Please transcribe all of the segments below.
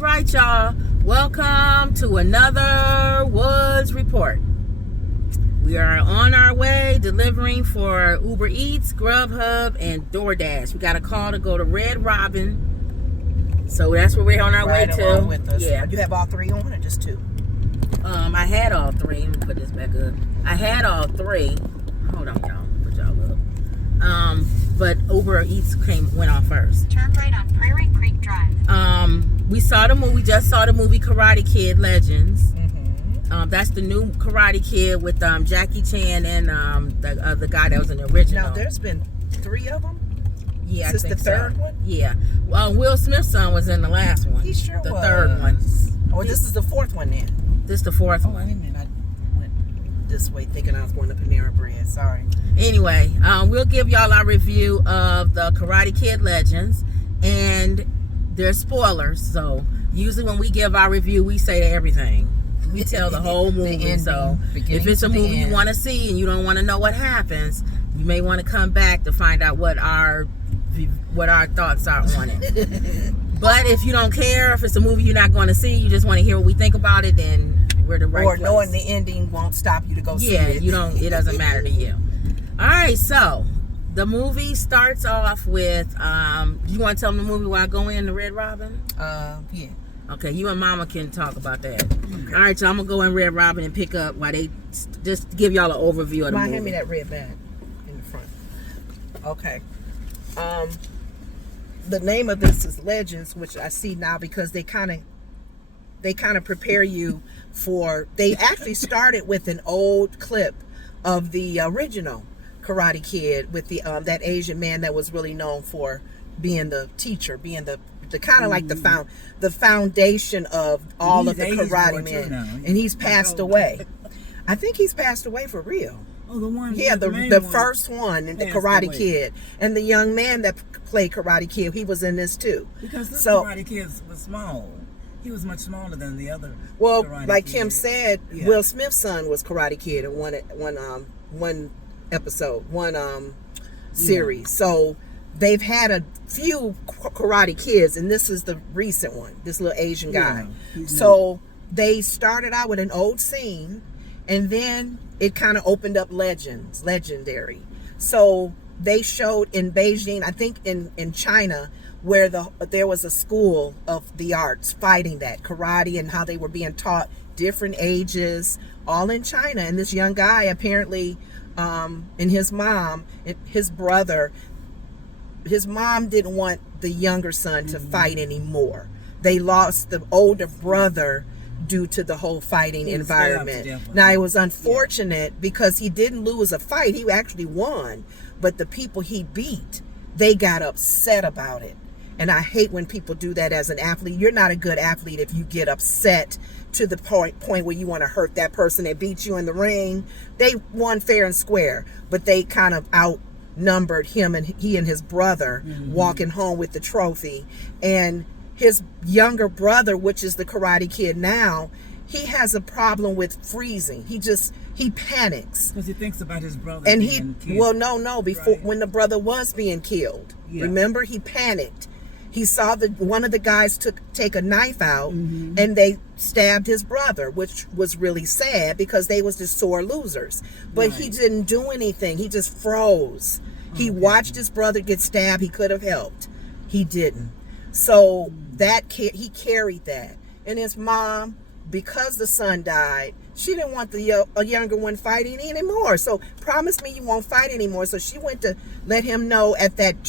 right, y'all. Welcome to another Woods Report. We are on our way delivering for Uber Eats, Grubhub, and DoorDash. We got a call to go to Red Robin. So that's where we're on our way to. With us. Yeah. You have all three on or just two? I had all three. Let me put this back up. I had all three. Hold on, y'all. Put y'all up. But Uber Eats went off first. Turn right on Prairie Creek Drive. We saw the movie. We just saw the movie Karate Kid Legends. Mm-hmm. That's the new Karate Kid with Jackie Chan and the guy that was in the original. Now there's been three of them. Yeah, Is this the third one? Yeah. Well, Will Smith's son was in the last one. He sure the was. third one. Oh, this is the fourth one then. This is the fourth Oh, one. wait a minute. I went this way thinking I was going to Panera Bread. Sorry. Anyway, we'll give y'all our review of the Karate Kid Legends, and there's spoilers. So usually when we give our review, we say everything. We tell the whole movie. ending, So if it's a to the movie you end. want to see and you don't want to know what happens, you may want to come back to find out what our thoughts are on it. But if you don't care, if it's a movie you're not going to see, you just want to hear what we think about it, then we're the right Or place. knowing the ending won't stop you to go see Yeah, it. you don't. It doesn't matter to you. All right, so the movie starts off with. You want to tell them the movie while I go in the Red Robin? Yeah. Okay, you and Mama can talk about that. Okay. All right, so I'm gonna go in Red Robin and pick up while they just give y'all an overview of the movie. Hand me that red bag in the front. Okay. The name of this is Legends, which I see now because they kind of prepare you for. They actually started with an old clip of the original Karate Kid with the that Asian man that was really known for being the teacher, being the kind of like the foundation of all of the karate men, and he's passed away. I think he's passed away for real. Oh, the one. Yeah, the one first one, the passed Karate away. Kid, and the young man that played Karate Kid, he was in this too. Because this So- Karate Kid was small. He was much smaller than the other. Well, Karate like Kid. Kim said, Yeah. Will Smith's son was Karate Kid in one episode, series. So they've had a few Karate Kids, and this is the recent one. This little Asian guy. Yeah, he's So they started out with an old scene, and then it kind of opened up legendary. So they showed in Beijing, I think in China, where there was a school of the arts fighting that karate and how they were being taught different ages, all in China. And this young guy apparently, and his mom, his brother, his mom didn't want the younger son to fight anymore. They lost the older brother due to the whole fighting He was stabbed to environment. death. Now, it was unfortunate because he didn't lose a fight. He actually won. But the people he beat, they got upset about it. And I hate when people do that as an athlete. You're not a good athlete if you get upset to the point where you want to hurt that person that beat you in the ring. They won fair and square, but they kind of outnumbered him, and he and his brother walking home with the trophy. And his younger brother, which is the Karate Kid now, he has a problem with freezing. He panics. Because he thinks about his brother. And being killed. before, Right. when the brother was being killed, Yeah. remember, he panicked. He saw one of the guys take a knife out, Mm-hmm. and they stabbed his brother, which was really sad because they was just sore losers. But he Right. didn't do anything. He just froze. He watched his brother get stabbed. He could have helped. He didn't. So he carried that. And his mom, because the son died, she didn't want a younger one fighting anymore. So promise me you won't fight anymore. So she went to let him know at that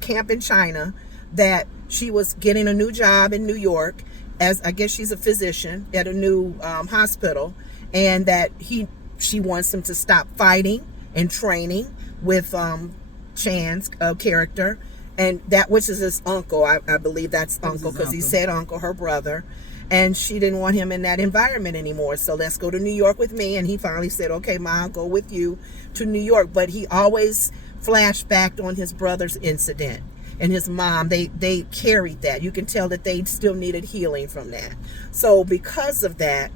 camp in China that she was getting a new job in New York, as I guess she's a physician at a new hospital, and that she wants him to stop fighting and training with Chan's character, and that, which is his uncle. I believe that's uncle, because he uncle. said uncle, her brother. And she didn't want him in that environment anymore. So let's go to New York with me. And he finally said, okay, Ma, I'll go with you to New York. But he always flashed back on his brother's incident. And his mom, they carried that. You can tell that they still needed healing from that. So because of that,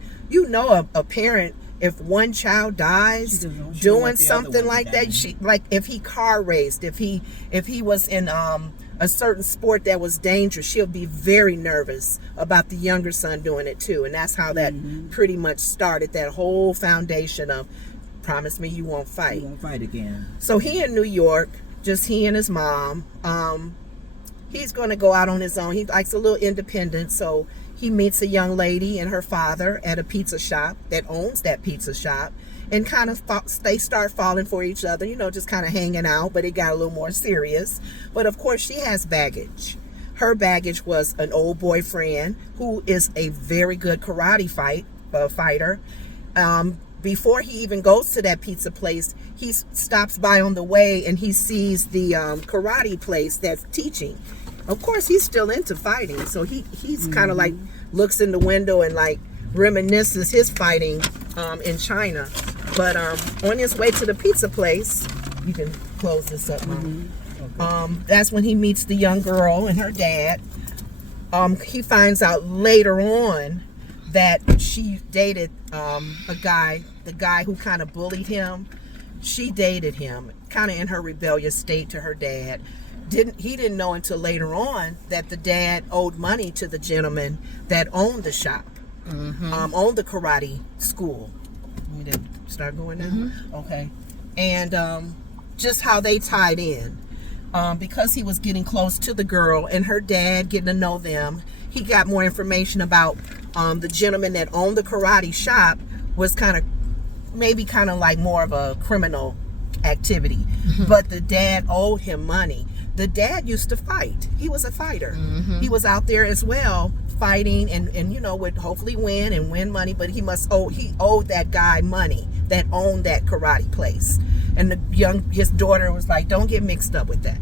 a parent, if one child dies She doesn't doing want the other something one like to that, die. like if he car raced, if he was in a certain sport that was dangerous, she'll be very nervous about the younger son doing it too. And that's how that pretty much started that whole foundation of promise me you won't fight. You won't fight again. So he in New York, just he and his mom. He's going to go out on his own. He likes a little independence, so he meets a young lady and her father at a pizza shop that owns that pizza shop, and kind of they start falling for each other, you know, just kind of hanging out, but it got a little more serious. But of course she has baggage. Her baggage was an old boyfriend who is a very good karate fighter. Before he even goes to that pizza place, he stops by on the way and he sees the karate place that's teaching. Of course, he's still into fighting, so he's kind of like looks in the window and like reminisces his fighting in China. But on his way to the pizza place, you can close this up, Mom. Okay. That's when he meets the young girl and her dad. He finds out later on that she dated the guy who kind of bullied him. She dated him, kind of in her rebellious state to her dad. He didn't know until later on that the dad owed money to the gentleman that owned the shop, owned the karate school. We didn't start going now? Okay. And just how they tied in. Because he was getting close to the girl and her dad, getting to know them, he got more information about the gentleman that owned the karate shop was kind of like more of a criminal activity. But the dad owed him money. The dad used to fight. He was a fighter. He was out there as well fighting and you know, would hopefully win money, but he owed that guy money that owned that karate place. And his daughter was like, don't get mixed up with that.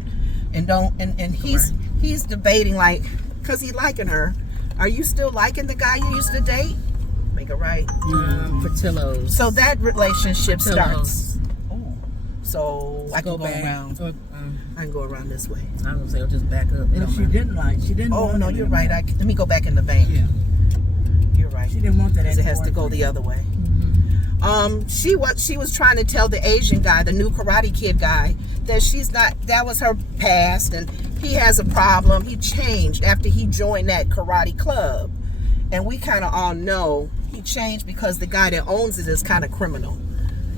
And he's debating, like, cause he liking her. Are you still liking the guy you used to date? Make it right. Patillos. So that relationship Patillos. starts. Oh. So I can go around. I can go around this way. I was gonna say, I'll just back up. No, she didn't like. She didn't. Oh want no, it you're anymore. right. Let me go back in the bank. Yeah. You're right. She didn't want that. Because it has to go the other way. She was trying to tell the Asian guy, the new Karate Kid guy, that that was her past and he has a problem. He changed after he joined that karate club. And we kind of all know he changed because the guy that owns it is kind of criminal.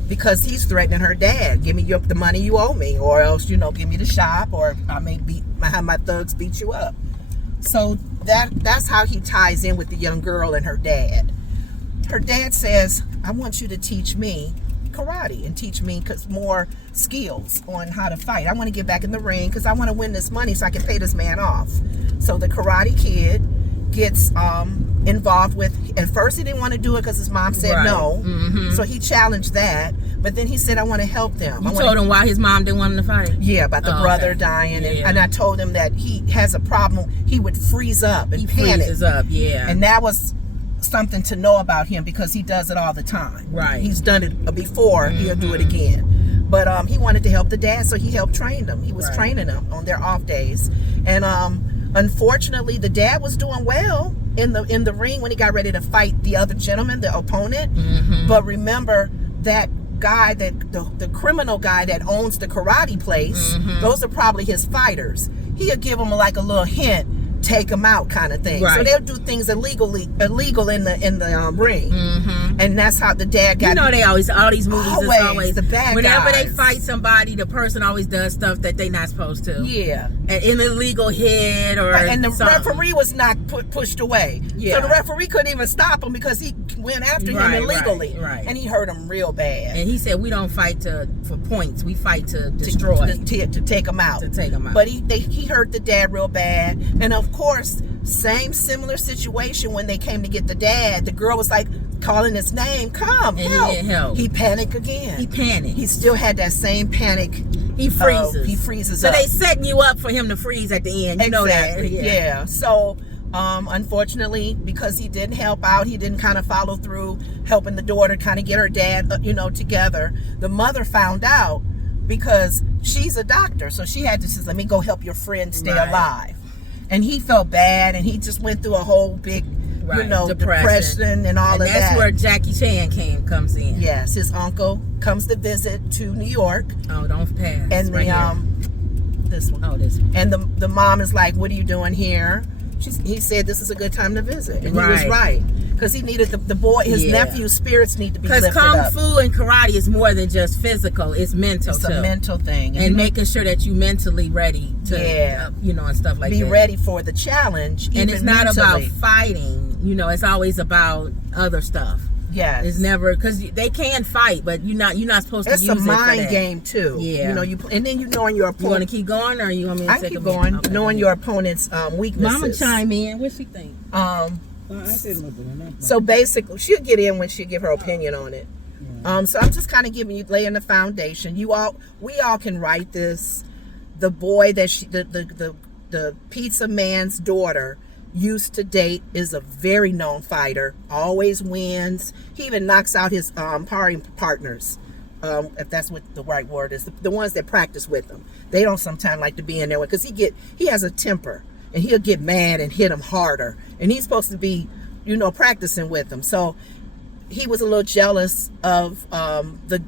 Because he's threatening her dad, give me the money you owe me, or else, you know, give me the shop, or I may have my thugs beat you up. So that's how he ties in with the young girl and her dad. Her dad says, I want you to teach me karate and teach me more skills on how to fight. I want to get back in the ring because I want to win this money so I can pay this man off. So the Karate Kid gets involved with, at first he didn't want to do it because his mom said no. So he challenged that, but then he said, I want to help them. You told him why his mom didn't want him to fight? Yeah, about the brother dying. And I told him that he has a problem. He would freeze up and panic. Freezes up, yeah. And that was something to know about him because he does it all the time. Right. He's done it before. He'll do it again. But he wanted to help the dad, so he helped train them. He was training them on their off days. And unfortunately, the dad was doing well in the ring when he got ready to fight the other gentleman, the opponent. But remember that guy, that the criminal guy that owns the karate place, those are probably his fighters. He'll give him like a little hint, take him out kind of thing. So they'll do things illegal in the ring. And that's how the dad got. You know, they all these movies is always the bad whenever guys. they fight somebody, the person always does stuff that they not supposed to. Yeah. An illegal hit or and the something. referee was not pushed away. So the referee couldn't even stop him because he went after him illegally. And he hurt him real bad. And he said, we don't fight for points. We fight to destroy. To take him out. To take him out. But he hurt the dad real bad. And of course, similar situation when they came to get the dad. The girl was like calling his name, come, and help. He didn't help. He panicked again. He panicked. He still had that same panic. He freezes. He freezes so up. So they setting you up for him to freeze at the end. You know that. Yeah. So unfortunately, because he didn't help out, he didn't kind of follow through helping the daughter kind of get her dad, together. The mother found out because she's a doctor. So she had to say, let me go help your friend stay alive. And he felt bad, and he just went through a whole big, depression and all of that. And that's where Jackie Chan comes in. Yes, his uncle comes to visit to New York. Oh, don't pass. And This one. Oh, this one. And the mom is like, "What are you doing here?" He said, "This is a good time to visit," and he was right, because he needed the boy, his nephew's spirits need to be lifted up. Because kung fu and karate is more than just physical; it's mental It's too. a mental thing, and making sure that you mentally ready to, and stuff like be that. ready for the challenge. And it's not about fighting. It's always about other stuff. Yes. It's never, because they can fight, but you're not supposed to use it for that. It's a mind game too. Yeah. And then knowing your opponent. You want to keep going, or you want me to I take keep a going. minute? Okay. Knowing your opponent's weaknesses. Mama chime in. What she think? I said a little bit. So basically, she'll get in when she give her opinion on it. So I'm just kind of laying the foundation. We all can write this. The boy that the pizza man's daughter used to date is a very known fighter. Always wins. He even knocks out his sparring partners, if that's what the right word is. The ones that practice with him. They don't sometimes like to be in there because he has a temper and he'll get mad and hit him harder. And he's supposed to be, practicing with them. So he was a little jealous of the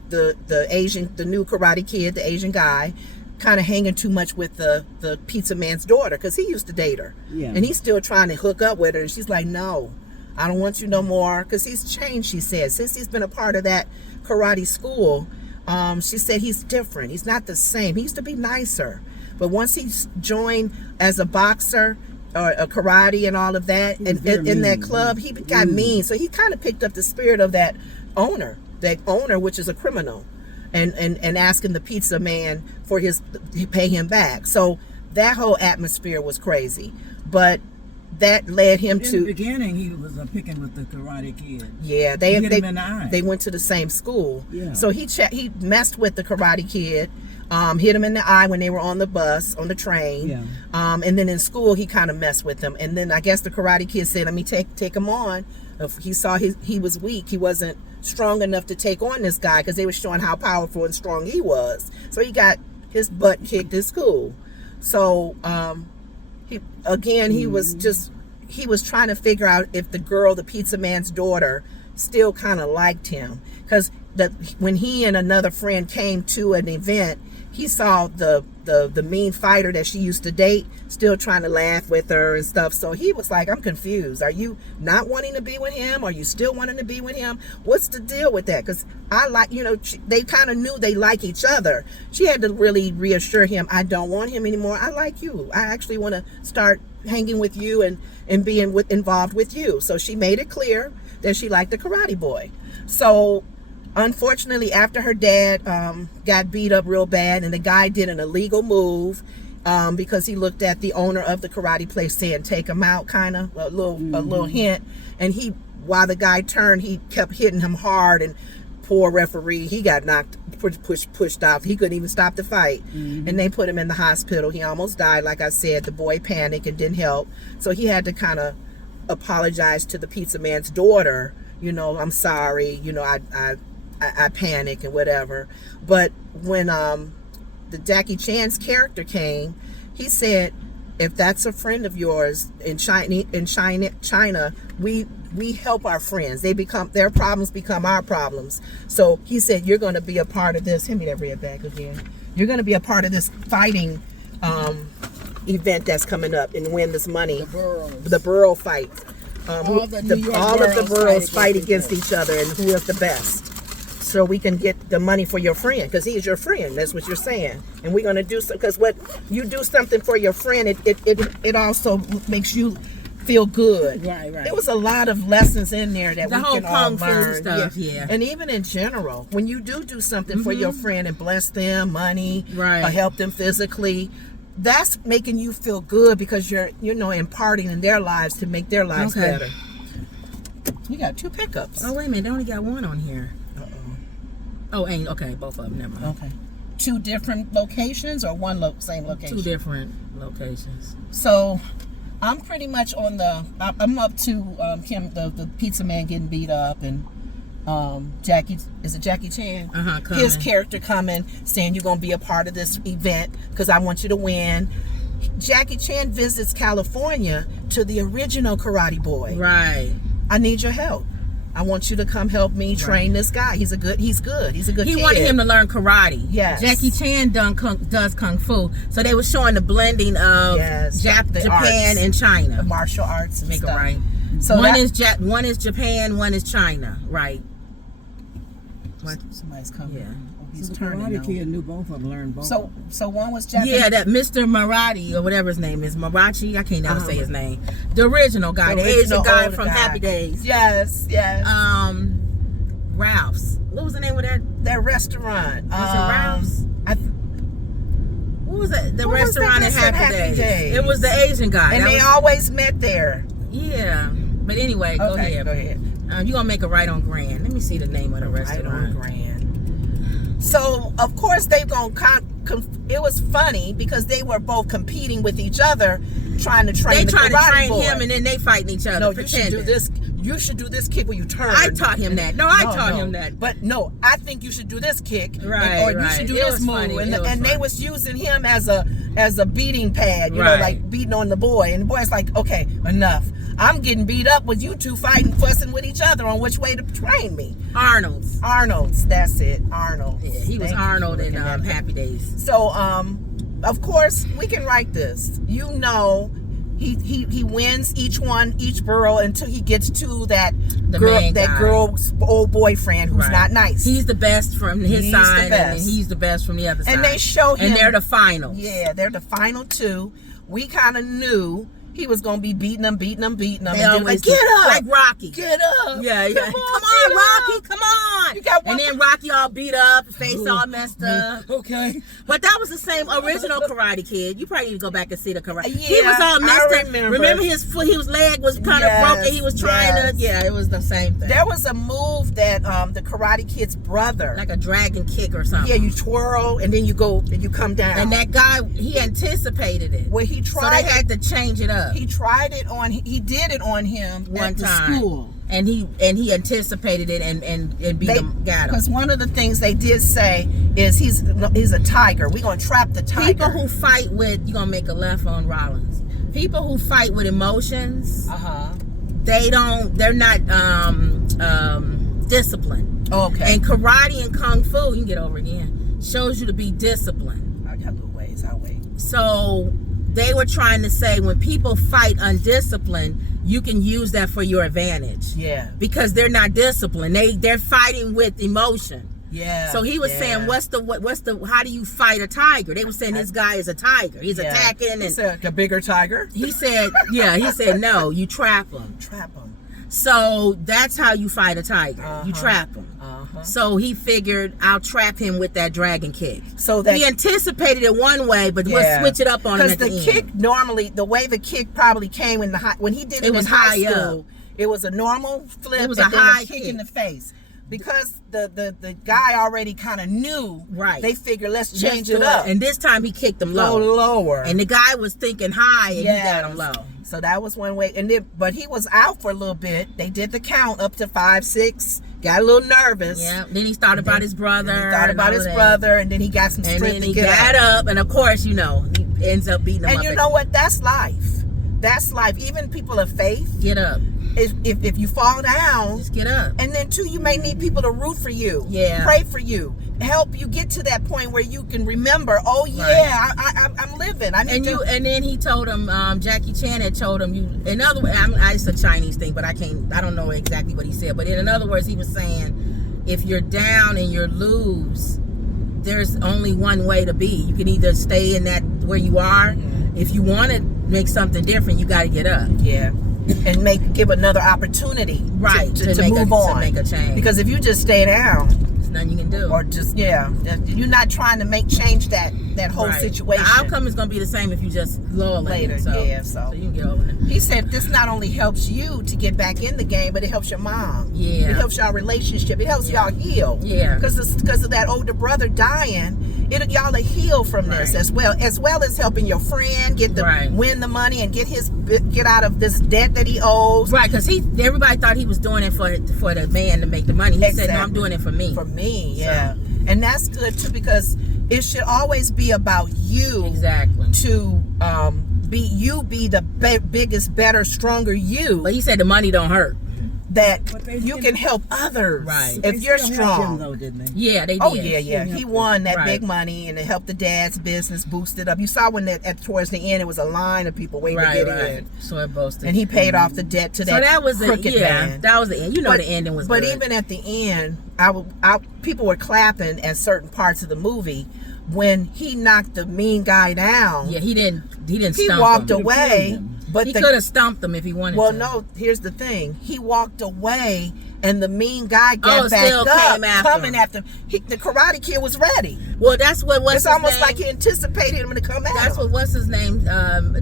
new Karate Kid, the Asian guy, kind of hanging too much with the pizza man's daughter, because he used to date her. Yeah. And he's still trying to hook up with her. And she's like, "No, I don't want you no more," because he's changed, she said. Since he's been a part of that karate school, she said he's different. He's not the same. He used to be nicer. But once he joined as a boxer or a karate and all of that, and in that club, he got mean. So he kind of picked up the spirit of that owner, which is a criminal, and asking the pizza man for pay him back. So that whole atmosphere was crazy. But that led him in the beginning, he was picking with the Karate Kid. Yeah, they went to the same school. Yeah. So he messed with the Karate Kid, hit him in the eye when they were on the train. Yeah. And then in school, he kind of messed with them. And then I guess the Karate Kid said, "Let me take him on." If he saw he was weak, he wasn't strong enough to take on this guy, because they were showing how powerful and strong he was. So he got his butt kicked at school. So he was trying to figure out if the pizza man's daughter, still kind of liked him, because when he and another friend came to an event, he saw the mean fighter that she used to date still trying to laugh with her and stuff. So he was like, "I'm confused. Are you not wanting to be with him? Are you still wanting to be with him? What's the deal with that?" Because they kind of knew they like each other. She had to really reassure him, "I don't want him anymore. I like you. I actually want to start hanging with you and being involved with you." So she made it clear that she liked the karate boy. So unfortunately, after her dad got beat up real bad, and the guy did an illegal move, because he looked at the owner of the karate place saying, "Take him out," kind of a little hint. And while the guy turned, he kept hitting him hard, and poor referee, he got pushed off. He couldn't even stop the fight. And they put him in the hospital. He almost died. Like I said, the boy panicked and didn't help. So he had to kind of apologize to the pizza man's daughter. "I'm sorry. I panic and whatever." But when the Jackie Chan's character came, he said, "If that's a friend of yours in China, we help our friends. Their problems become our problems." So he said, "You're going to be a part of this." Hand me that red bag again. "You're going to be a part of this fighting event that's coming up and win this money." The borough fight. All of the boroughs fight against each other, and who is the best. So we can get the money for your friend, because he is your friend. That's what you're saying. And we're going to do something, because what you do something for your friend, it also makes you feel good. Right. There was a lot of lessons in there that the we whole can all kung fu learn. stuff, yeah. And even in general, when you do something for your friend and bless them, money, right, or help them physically, that's making you feel good, because you're imparting in their lives to make their lives better. You got 2 pickups. Oh, wait a minute. They only got one on here. Oh, ain't okay. Both of them. Never mind. Okay. 2 different locations, or one same location? 2 different locations. So I'm pretty much I'm up to him, the pizza man getting beat up, and Jackie Chan? Coming. His character coming, saying, "You're going to be a part of this event because I want you to win." Jackie Chan visits California to the original Karate Boy. Right. "I need your help. I want you to come help me train this guy. He's good. He's good He kid. wanted him to learn karate. Yes. Jackie Chan does kung fu. So they were showing the blending of Yes, the Japan arts. and China. The martial arts and Make it stuff. right. So one that- is Japan, one is China. Right. What? Somebody's coming. Yeah. Oh, he's So the turning. Karate now. Kid knew both of them, learned both. So one was Japanese. Yeah, that Mr. Marathi or whatever his name is, Marachi. I can't never Uh-huh. say his name. The original guy, the Asian original guy older from guy. Happy Days. Yes. Ralph's. What was the name of that? That restaurant. Was it Ralph's? What was it? The What was restaurant that in restaurant, Happy Happy Days. Days? It was the Asian guy. And That they was- always met there. Yeah. But anyway, go Okay, ahead. go ahead. You're gonna make a right on Grand. Let me see the name of the Right restaurant. on Grand. So of course they gonna it was funny because they were both competing with each other, trying to train They the trying to karate train boy. him, and then they fighting each other. No, you should pretending. do this. You should do this kick when you turn. I taught him that. No, I taught him that. But no, I think you should do this kick, Right, or you right. should do It this was move, funny. and, It was and they funny. was using him as a beating pad, you know, Right. like beating on the boy, and the boy's like, okay, enough. I'm getting beat up with you two fighting, fussing with each other on which way to train me. Arnold's. Arnold's, that's it, Arnold's. Yeah, he was Thank you Arnold for in looking at that. Happy Days. So, of course, we can write this. You know, he wins each borough until he gets to that The girl, main that guy. girl's old boyfriend who's Right. not nice. He's the best from his He's the side, and then best. he's the best from the other side. And they show him, and they're the finals. Yeah, they're the final two. We kind of knew he was gonna be beating them. They And then always like, get up, like Rocky. get up. Yeah, yeah. Come Come on, on, get Rocky, up. come on. You got one and then Rocky all beat up, face all messed up. Okay. But that was the same original Karate Kid. You probably need to go back and see the Karate. He Yeah, was all messed I up. remember. His foot, his leg was kind of Yes, broken. He was trying to. Yeah, it was the same thing. There was a move that the Karate Kid's brother. Like a dragon kick or something. Yeah, you twirl and then you go and you come down. And that guy, he anticipated it. Well, he So tried. they had to change it up He tried it on. He did it on him one at the time. school. And he anticipated it and beat him, got him. Because one of the things they did say is he's a tiger. We're gonna trap the tiger. People who fight with, you're gonna make a left on Rollins. People who fight with emotions, they're not disciplined. Okay. And karate and kung fu, you can get over again, shows you to be disciplined. I got a little ways. I'll wait. So they were trying to say when people fight undisciplined, you can use that for your advantage. Yeah. Because they're not disciplined. They're fighting with emotion. Yeah. So he was saying, what's the how do you fight a tiger? They were saying this guy is a tiger. He's attacking, and He's a bigger tiger. he said no, you trap him. Trap him. So that's how you fight a tiger. You trap him. So he figured I'll trap him with that dragon kick. So that He anticipated it one way, but we'll switch it up on him because at the the kick end. normally the way the kick probably came in when he did it, It was in high high school. up. It was a normal flip. It was and a then high kick kick. in the face. Because the guy already kind of knew, Right. They figured let's Let's change do it up And this time he kicked him go low. lower. And the guy was thinking high, and he Yes. got him low. So that was one way, and then but he was out for a little bit. They did the count up to 5, 6. Got a little nervous. Yeah. Then he thought about his brother. He thought about and all his that. brother, and then he got some And strength then to he get got up. up, and of course, he ends up beating him And up. you know what? That's life. That's life. Even people of faith, Get up. if you fall down, Just get up. and then too, you may need people to root for you, Yeah. pray for you, help you get to that point where you can remember. Oh yeah, Right. I'm living. I need to. And then he told him, Jackie Chan had told him, in other words, it's a Chinese thing, but I don't know exactly what he said. But in other words, he was saying, if you're down and you're lose, there's only one way to be. You can either stay in that where you are. If you want to make something different, you got to get up. Yeah, and give another opportunity, Right, to to make move a- on, to make a change. Because if you just stay down, There's nothing you can do. or just you're not trying to change that whole Right. situation. The outcome is going to be the same if you just lower Later, it. So, yeah, so. you can get over it. He said this not only helps you to get back in the game, but it helps your mom. Yeah. It helps y'all relationship. It helps y'all heal. Yeah. Because of that older brother dying, y'all will heal from this Right. as well as helping your friend Right. win the money and get out of this debt that he owes. Right, because everybody thought he was doing it for the man to make the money. He said, no, I'm Exactly. doing it for me. For me, yeah. And that's good too, because it should always be about you. Exactly. To be the biggest, better, stronger you. But he said the money don't hurt. that But they you didn't- can help others Right. if They you're still helped him, strong. though, didn't they? Yeah, they did. Oh yeah. He won that Right. big money, and it helped the dad's business boost it up. You saw when towards the end, it was a line of people waiting Right, to get right. in, So it boasted. and he paid off the debt to so that. that was the crooked man. that was the end. You know, But- the ending was But good. even at the end, people were clapping at certain parts of the movie when he knocked the mean guy down. yeah, he didn't He stomp walked him. away, him. but He could have stomped him if he wanted well, to. no. Here's the thing: he walked away, and the mean guy got back still up, came after coming him. after him. The Karate Kid was ready. Well, that's what It's almost like he anticipated him to come at That's him. what what's his name?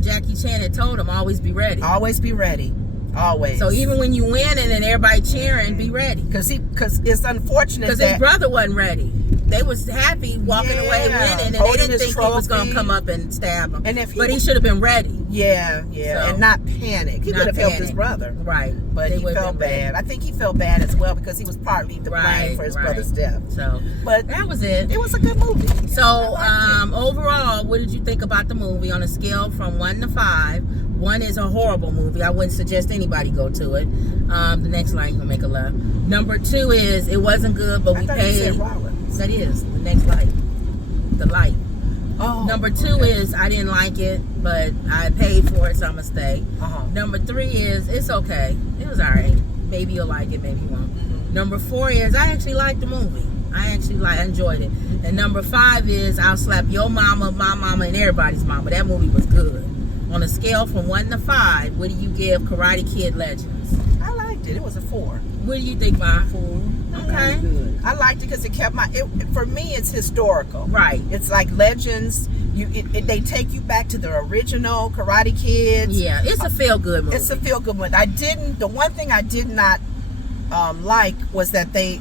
Jackie Chan had told him, always be ready. Always be ready. Always. So even when you win and everybody cheering, be ready. because it's unfortunate Because that his brother wasn't ready. They was happy walking away Yeah, winning, and they holding didn't his think he was going trophy. to come up and stab him. And if he but he w- should have been ready. yeah, So, and not panic. He not would have helped his panic. brother. Right. But They he would've felt been ready. bad. I think he felt bad as well because he was partly to blame Right, for his right. brother's death. So But that was it. it was a good movie. So I liked it. overall, what did you think about the movie on a scale from 1 to 5? 1 is a horrible movie. I wouldn't suggest anybody go to it. The next line gonna make a left. Number 2 is it wasn't good, but I we thought you paid. said Rollins. That is the next light. The light. Oh, Number 2 okay. is I didn't like it, but I paid for it, so I'm gonna stay. Uh-huh. Number 3 is it's okay. It was alright. Maybe you'll like it, maybe you won't. Mhm. Number 4 is I actually liked the movie. I enjoyed it. And number 5 is I'll slap your mama, my mama, and everybody's mama. That movie was good. On a scale from 1 to 5, what do you give Karate Kid Legends? I liked it. It was a 4. What do you think, Ma? 4. Okay. Good. I liked it because it kept for me, it's historical. Right. It's like legends. They take you back to the original Karate Kids. Yeah, it's a feel-good movie. It's a feel good one. The one thing I did not like was that the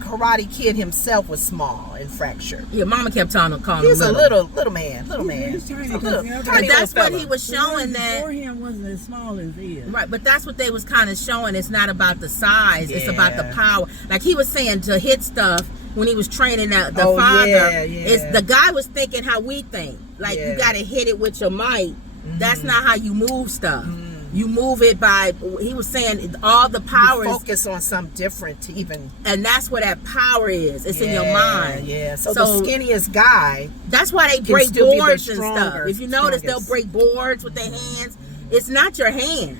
Karate Kid himself was small and fractured. Yeah, Mama kept calling him He was a little. little man. He's tiny, A little, because tiny But that's little what fella. he was showing that. Before him wasn't as small as he is. Right, but that's what they was kind of showing. It's not about the size; it's about the Yeah. power. Like he was saying, to hit stuff when he was training the Oh, father. yeah. Is the guy was thinking how we think. Like Yeah. you got to hit it with your might. That's Mhm. not how you move stuff. Mhm. You move it by. He was saying all the power is, Focus on something different to even. and that's where that power is. It's in your Yeah, mind. Yeah. So So- the skinniest guy. That's why they Can break still be the boards and stuff. stronger- If you notice, they'll strongest. break boards with their hands. It's not your hand.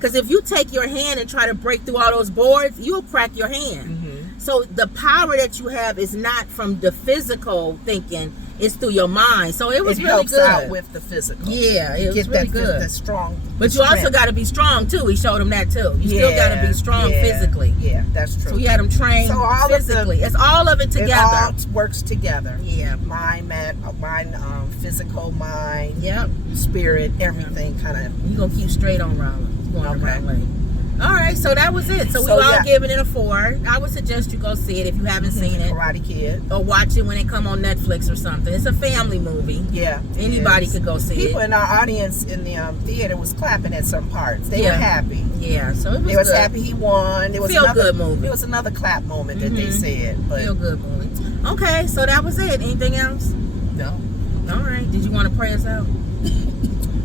Because if you take your hand and try to break through all those boards, you'll crack your hand. So the power that you have is not from the physical thinking, it's through your mind. So it was It really helps good. out with the physical. Yeah, it You was get really that, good. that strong. But you also strength. got to be strong too. He showed him that too. You still got to be strong yeah, physically. Yeah, that's true. So he had him trained So all of the- physically. It's all of it It together. all works together. Yeah. Mind, physical, mind, Yep. spirit, everything kind of. You're going to keep straight on Rollins. He's going the Okay. right way. All right, so that was it. So we So, all yeah. giving it a 4. I would suggest you go see it if you haven't seen it. Karate Kid. Or watch it when it come on Netflix or something. It's a family movie. Yeah. it Anybody is. could go see People it. in our audience in the theater was clapping at some parts. They Yeah. were happy. Yeah, so it was They was good. happy he won. It was Feel another good movie. It was another clap moment that they Mhm. said. But Feel good movie. Okay, so that was it. Anything else? no. All right. Did you want to pray us out?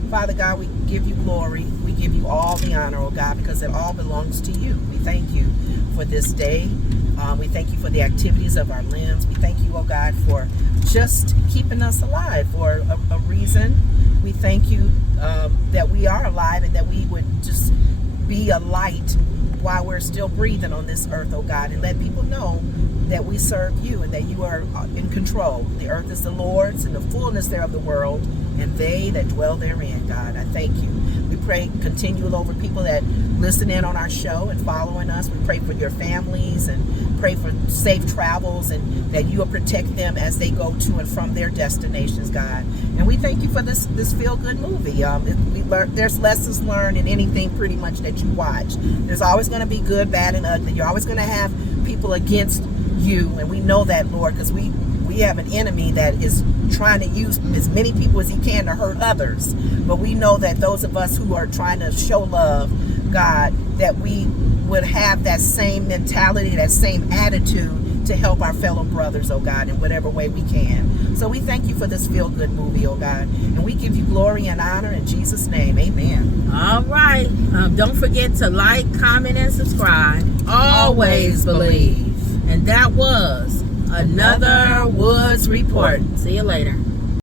Father God, we give you glory. We give you all the honor, oh God, because it all belongs to you. We thank you for this day. We thank you for the activities of our limbs. We thank you, oh God, for just keeping us alive for a reason. We thank you that we are alive and that we would just be a light while we're still breathing on this earth, oh God, and let people know that we serve you and that you are in control. The earth is the Lord's and the fullness thereof the world, and they that dwell therein, God. I thank you. We pray continual over people that listen in on our show and following us. We pray for your families and pray for safe travels and that you will protect them as they go to and from their destinations, God. And we thank you for this feel-good movie. There's lessons learned in anything pretty much that you watch. There's always going to be good, bad, and ugly. You're always going to have people against you, and we know that, Lord, because we have an enemy that is trying to use as many people as he can to hurt others. But we know that those of us who are trying to show love, God, that we would have that same mentality, that same attitude, to help our fellow brothers, oh God, in whatever way we can. So we thank you for this feel-good movie, oh God, and we give you glory and honor in Jesus' name. Amen. All right. Don't forget to like, comment, and subscribe. Always believe. And that was another Woods Report. See you later.